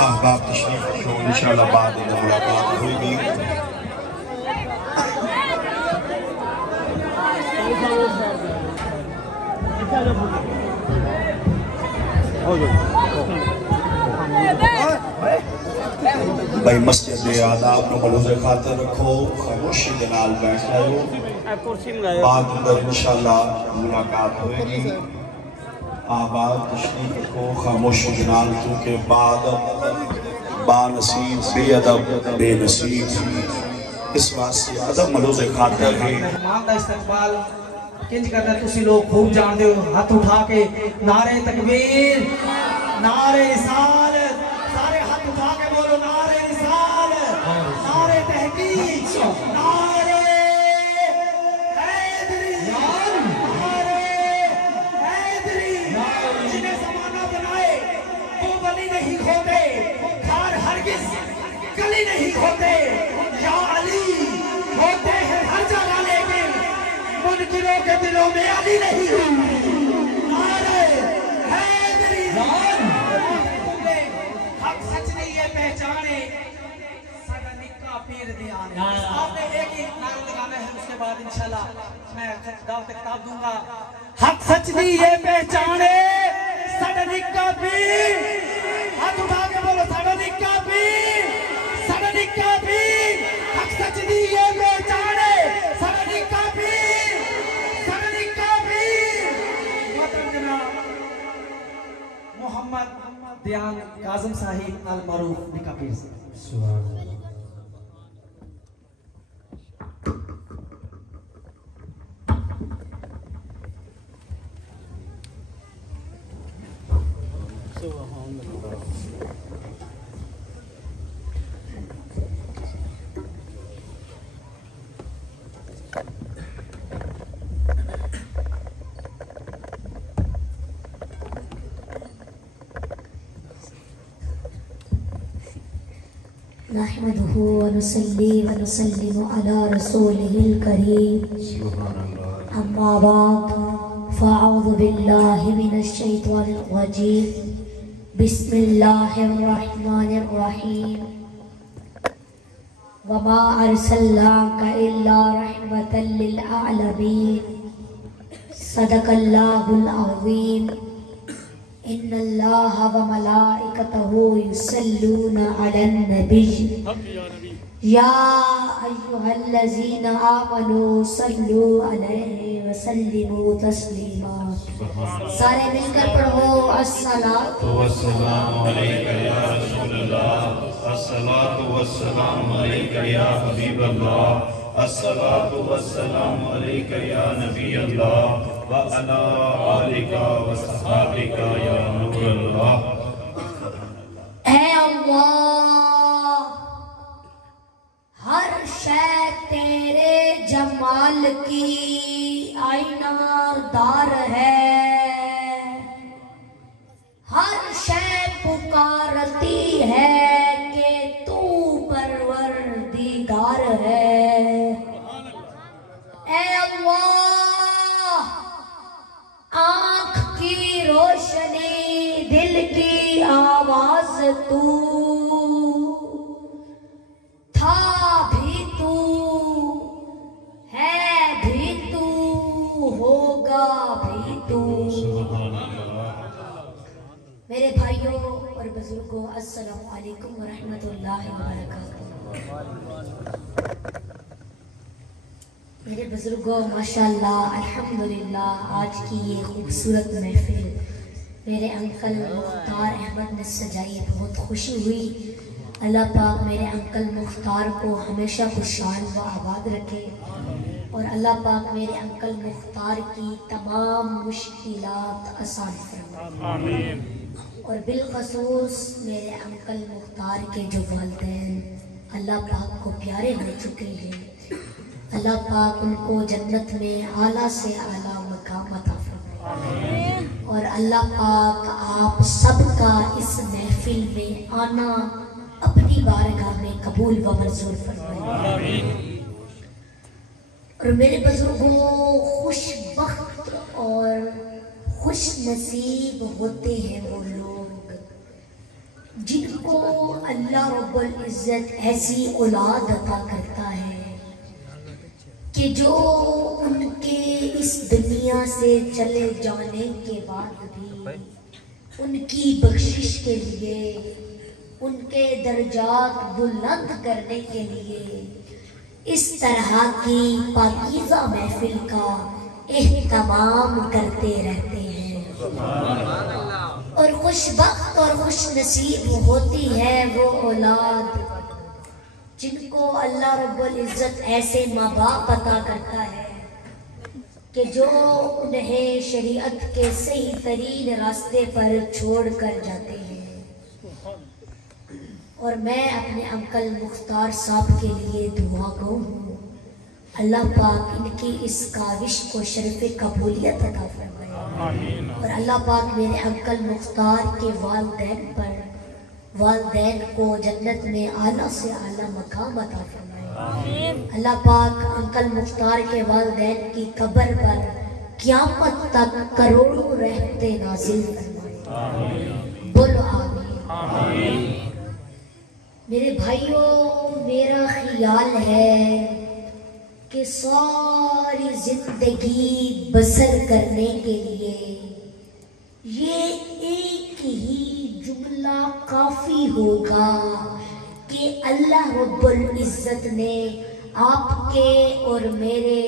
احباب تشریف رکھو، انشاءاللہ بعد میں ملاقات ہوئی گی۔ بھائی مسجد آداب نو ملوز خاطر رکھو، خاموشی دے نال بیٹھ جاؤ، بعد اندر انشاءاللہ ملاقات ہوئے گی۔ آباد تشریف رکھو خاموشی دے نال، کیونکہ بعد با نصیب بے ادب بے نصیب، اس واسطے ادب ملوز خاطر ہے۔ مہمان دا استقبال کنج کرنا تسی لوگ خوب جان دے ہو، ہاتھ اٹھا کے نعرہ تکبیر، نعرہ رسالت، سارے ہاتھ اٹھا کے بولو نعرہ رسالت، نعرہ تحقیق، نعرہ حیدری، نعرہ حیدری۔ جنہیں زمانہ بنائے وہ ولی نہیں کھوتے، کھار ہرگز گلی نہیں کھوتے، یا علی ہوتے ہیں ہر جگہ لیکن منکروں کے دلوں میں علی نہیں ہوں۔ نعرہ حیدری، حق سچ نہیں یہ پہچانے، ساڈا نکا پیر دی آنے۔ آپ نے ایک ہی نعرہ لگانا ہے، اس کے بعد انشاءاللہ میں دعوت کتاب دوں گا۔ حق سچ نہیں یہ پہچانے، ساڈا نکا پیر، ہاتھ اٹھا کے بولو ساڈا نکا پیر، ساڈا نکا پیر، حق سچ نہیں یہ پہچانے، ساڈا نکا پیر، ساڈا نکا پیر۔ محترم جناب محمد دیان کاظم صاحب المعروف نکا پیر سے۔ نحمده ونصلي ونسلم على رسوله الكريم، أما بعد فأعوذ بالله من الشيطان الرجيم، بسم الله الرحمن الرحيم، وما أرسلناك إلا رحمة للعالمين، صدق الله العظيم۔ إن الله وملائكته يصلون على النبي يا أيها الذين آمنوا صلوا عليه وسلموا تسليما۔ سارے مل کر پڑھو الصلاة والسلام علیک یا رسول اللہ، الصلاة والسلام علیک یا حبیب اللہ، الصلاة والسلام علیک یا نبی اللہ، وعلا آلک وصحابک یا نور اللہ۔ اے اللہ ہر شے تیرے جمال کی آئینہ دار ہے، ہر شے پکارتی ہے کہ تو پروردگار ہے۔ اے اللہ آنکھ کی روشنی، دل کی آواز تو، تھا بھی تو، ہے بھی تو، ہوگا بھی تو۔ میرے بھائیوں اور بزرگوں السلام علیکم ورحمۃ اللہ وبرکاتہ۔ میرے بزرگوں ماشاءاللہ الحمدللہ آج کی یہ خوبصورت محفل میرے انکل مختار احمد نے سجائی، بہت خوشی ہوئی۔ اللہ پاک میرے انکل مختار کو ہمیشہ خوشحال و آباد رکھے، اور اللہ پاک میرے انکل مختار کی تمام مشکلات آسان فرمائے، اور بالخصوص میرے انکل مختار کے جو والدین اللہ پاک کو پیارے ہو چکے ہیں، اللہ پاک ان کو جنت میں اعلیٰ سے اعلیٰ مقام عطا فرمائے، اور اللہ پاک آپ سب کا اس محفل میں آنا اپنی بارگاہ میں قبول و منظور فرمائے۔ اور میرے بزرگوں خوش بخت اور خوش نصیب ہوتے ہیں وہ لوگ جن کو اللہ رب العزت ایسی اولاد عطا کرتا ہے کہ جو ان کے اس دنیا سے چلے جانے کے بعد بھی ان کی بخشش کے لیے، ان کے درجات بلند کرنے کے لیے اس طرح کی پاکیزہ محفل کا اہتمام کرتے رہتے ہیں۔ اور خوش بخت اور خوش نصیب ہوتی ہے وہ اولاد جن کو اللہ رب العزت ایسے ماں باپ عطا کرتا ہے کہ جو انہیں شریعت کے صحیح ترین راستے پر چھوڑ کر جاتے ہیں۔ اور میں اپنے انکل مختار صاحب کے لیے دعا گو ہوں، اللہ پاک ان کی اس کاوش کو شرف قبولیت عطا فرمائے، اور اللہ پاک میرے انکل مختار کے والدین کو جنت میں اعلیٰ سے اعلیٰ مقام عطا فرمائے۔ اللہ پاک انکل مختار کے والدین کی قبر پر قیامت تک کروڑوں رحمتیں نازل فرمائے، بولو آمین۔ میرے بھائیوں، میرا خیال ہے کہ ساری زندگی بسر کرنے کے لیے یہ ایک ہی جملہ کافی ہوگا کہ اللہ رب العزت نے آپ کے اور میرے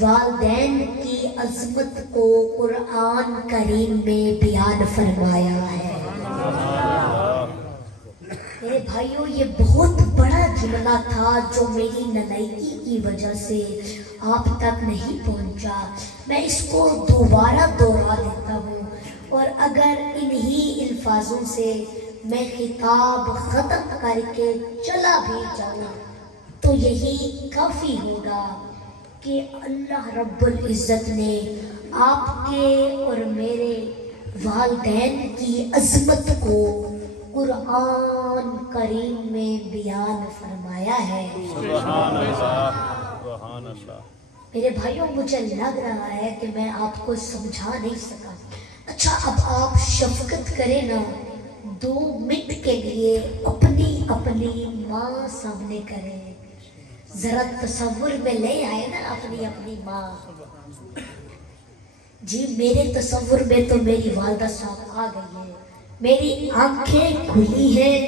والدین کی عظمت کو قرآن کریم میں بیان فرمایا ہے۔ میرے بھائیوں، یہ بہت بڑا جملہ تھا جو میری نالائکی کی وجہ سے آپ تک نہیں پہنچا۔ میں اس کو دوبارہ دوہرا دیتا ہوں، اور اگر انہی الفاظوں سے میں خطاب ختم کر کے چلا بھی جاؤں تو یہی کافی ہوگا کہ اللہ رب العزت نے آپ کے اور میرے والدین کی عظمت کو قرآن کریم میں بیان فرمایا ہے۔ سبحان اللہ۔ میرے بھائیوں، مجھے لگ رہا ہے کہ میں آپ کو سمجھا نہیں سکا۔ اچھا، اب آپ شفقت کریں نا، 2 منٹ کے لیے اپنی ماں سامنے کریں، ذرا تصور میں لے آئے نا اپنی ماں۔ جی میرے تصور میں تو میری والدہ صاحب آ گئی ہے، میری آنکھیں کھلی ہیں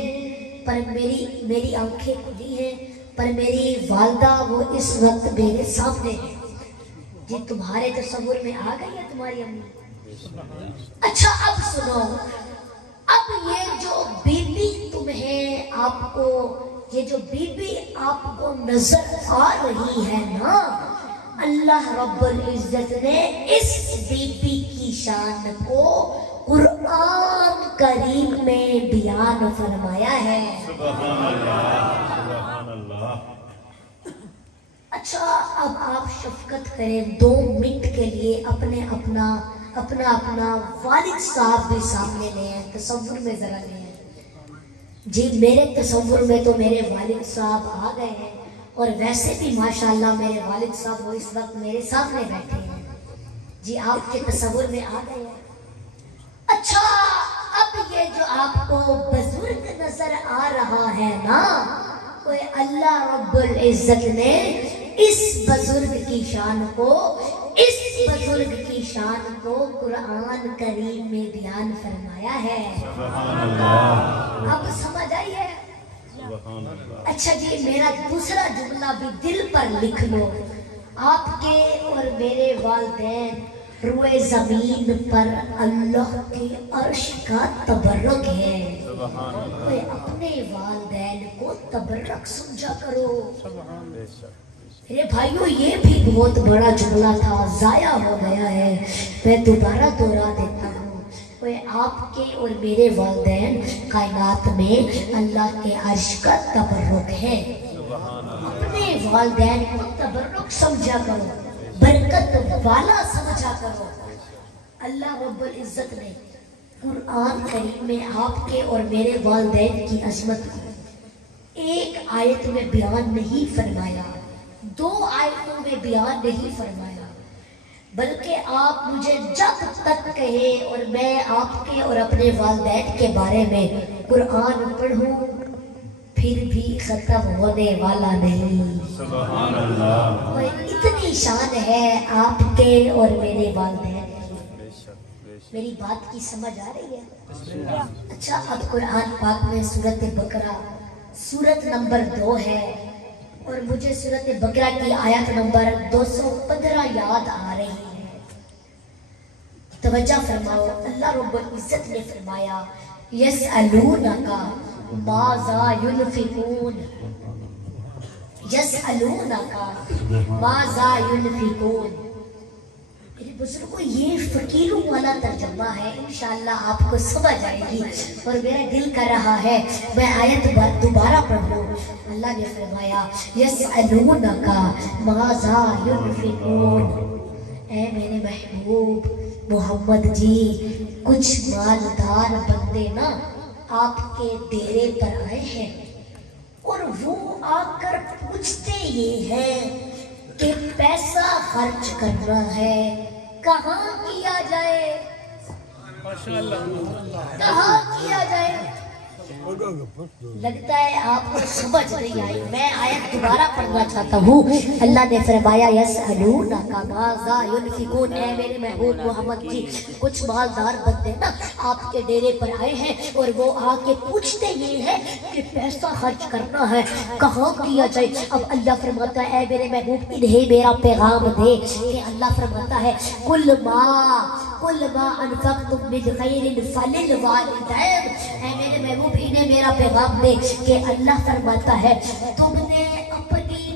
پر میری آنکھیں کھلی ہیں پر میری والدہ وہ اس وقت میرے سامنے ہے۔ جی تمہارے تصور میں آ گئی ہے تمہاری امی؟ اچھا اب سنو، اب یہ جو بی بی تمہیں یہ جو بی بی آپ کو نظر آ رہی ہے نا، اللہ رب العزت نے اس بی بی کی شان کو قرآن کریم میں بیان فرمایا ہے۔ سبحان اللہ، سبحان اللہ۔ اچھا اب آپ شفقت کریں، 2 منٹ کے لیے اپنا والد صاحب بھی سامنے لے ہیں، تصور میں ذرا لے ہیں۔ جی میرے تصور میں تو میرے والد صاحب آ گئے ہیں، اور ویسے بھی ماشاءاللہ میرے والد صاحب وہ اس وقت میرے سامنے بیٹھے ہیں۔ جی آپ کے تصور میں آ گئے ہیں۔ اچھا اب یہ جو آپ کو بزرگ نظر آ رہا ہے نا، کوئی اللہ رب العزت نے اس بزرگ کی شان کو قرآن کریم میں بیان فرمایا ہے۔ سبحان اللہ، اب سمجھ آئی ہے؟ سبحان اللہ۔ اچھا جی میرا دوسرا جملہ بھی دل پر لکھ لو، آپ کے اور میرے والدین روئے زمین پر اللہ کے عرش کا تبرک ہے۔ کوئی اپنے والدین کو تبرک سمجھا کرو۔ میرے بھائیوں یہ بھی بہت بڑا جملہ تھا، ضائع ہو گیا ہے، میں دوبارہ دوہرا دیتا ہوں۔ کوئی آپ کے اور میرے والدین کائنات میں اللہ کے عرش کا تبرک ہے۔ اپنے والدین کو تبرک سمجھا کرو، برکت والا سمجھا کرو۔ اللہ رب العزت نے قرآن کریم میں آپ کے اور میرے والدین کی عظمت کو ایک آیت میں بیان نہیں فرمایا، 2 آیتوں میں بیان نہیں فرمایا، بلکہ آپ مجھے جب تک کہے اور میں آپ کے اور اپنے والدین کے بارے میں قرآن پڑھوں پھر بھی ختم ہونے والا نہیں۔ سبحان اللہ۔ اور اتنی شان ہے آپ کے اور میرے والدین کی۔ میری بات کی سمجھ آ رہی ہے؟ اچھا، اب قرآن پاک میں سورۃ بقرہ سورت نمبر 2 ہے، اور مجھے سورۃ بقرہ کی آیت نمبر 215 یاد آ رہی ہے۔ توجہ فرماؤ، اللہ رب العزت نے فرمایا یسألونک ماذا ينفقون، یسألونک ماذا ينفقون۔ میرے بزرگوں، یہ فقیروں والا ترجمہ ہے، انشاءاللہ آپ کو سمجھ آئے گی، اور میرا دل کر رہا ہے میں آیت دوبارہ پڑھ لوں۔ اللہ نے فرمایا یسألونک ماذا ينفقون، اے میرے محبوب محمد جی، کچھ مالدار بندے نا آپ کے ڈیرے پر آئے ہیں، اور وہ آ کر پوچھتے یہ ہیں کہ پیسہ خرچ کرنا ہے، کہاں کیا جائے، کہاں کیا جائے۔ لگتا ہے آپ کو سمجھ نہیں آئی، میں آیت دوبارہ پڑھنا چاہتا ہوں۔ اللہ نے فرمایا یسألونک ماذا ينفقون، اے میرے محبوب محمد جی، کچھ مالدار بندے نا آپ کے ڈیرے پر آئے ہیں، اور وہ آ کے پوچھتے یہ ہے کہ پیسہ خرچ کرنا ہے، کہاں کیا جائے۔ اب اللہ فرماتا ہے اے میرے محبوب انہیں میرا پیغام دے کہ اللہ فرماتا ہے کل ما انفقتم من خیر فللوالدین، اے میرے محبوب انہیں میرا پیغام دے کہ اللہ فرماتا ہے تم